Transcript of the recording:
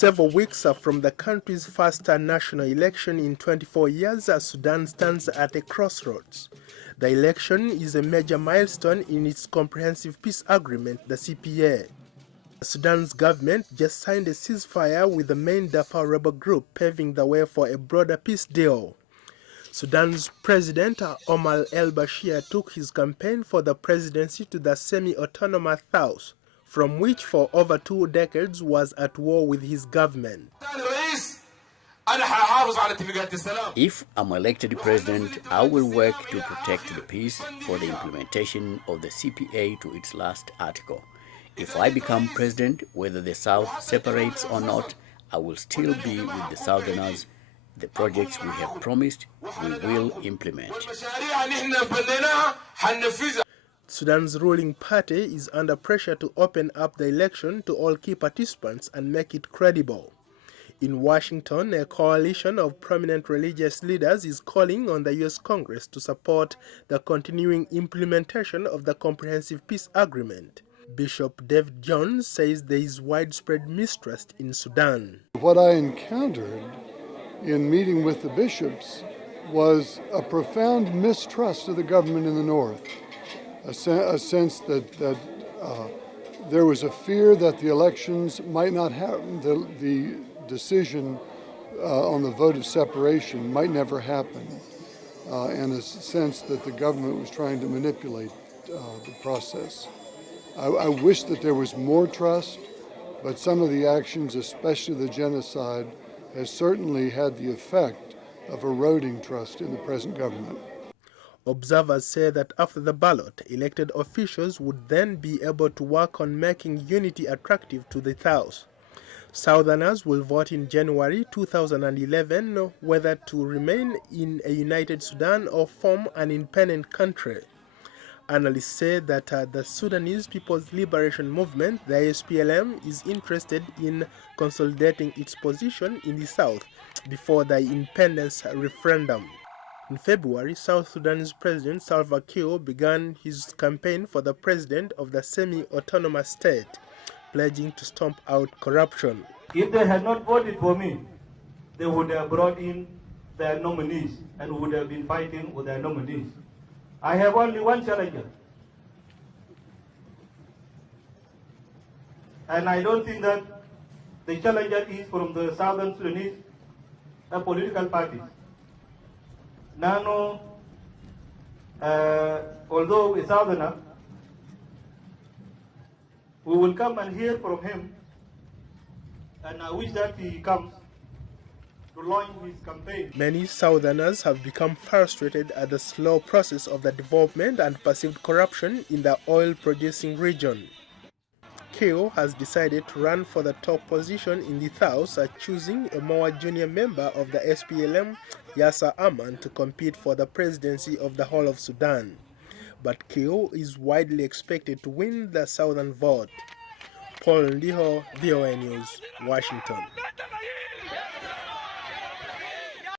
Several weeks from the country's first national election in 24 years, Sudan stands at a crossroads. The election is a major milestone in its comprehensive peace agreement, the CPA. Sudan's government just signed a ceasefire with the main Darfur rebel group, paving the way for a broader peace deal. Sudan's President Omar al-Bashir took his campaign for the presidency to the semi-autonomous South, from which for over 2 decades was at war with his government. If I'm elected president, I will work to protect the peace for the implementation of the CPA to its last article. If I become president, whether the South separates or not, I will still be with the Southerners. The projects we have promised, we will implement. Sudan's ruling party is under pressure to open up the election to all key participants and make it credible. In Washington, a coalition of prominent religious leaders is calling on the U.S. Congress to support the continuing implementation of the Comprehensive Peace Agreement. Bishop David Jones says there is widespread mistrust in Sudan. What I encountered in meeting with the bishops was a profound mistrust of the government in the north, a sense that there was a fear that the elections might not happen, the decision on the vote of separation might never happen, and a sense that the government was trying to manipulate the process. I wish that there was more trust, but some of the actions, especially the genocide, has certainly had the effect of eroding trust in the present government. Observers say that after the ballot, elected officials would then be able to work on making unity attractive to the South. Southerners will vote in January 2011 whether to remain in a united Sudan or form an independent country. Analysts say that the Sudanese People's Liberation Movement, the SPLM, is interested in consolidating its position in the south before the independence referendum. In February, South Sudan's President Salva Kiir began his campaign for the president of the semi-autonomous state, pledging to stomp out corruption. If they had not voted for me, they would have brought in their nominees and would have been fighting with their nominees. I have only one challenger. And I don't think that the challenger is from the Southern Sudanese political parties. Nano, although a Southerner, we will come and hear from him, and I wish that he comes to launch his campaign. Many Southerners have become frustrated at the slow process of the development and perceived corruption in the oil-producing region. Kiir has decided to run for the top position in the South, choosing a more junior member of the SPLM, Yasser Arman, to compete for the presidency of the whole of Sudan. But Ndiho is widely expected to win the southern vote. Ndiho, VOA News, Washington.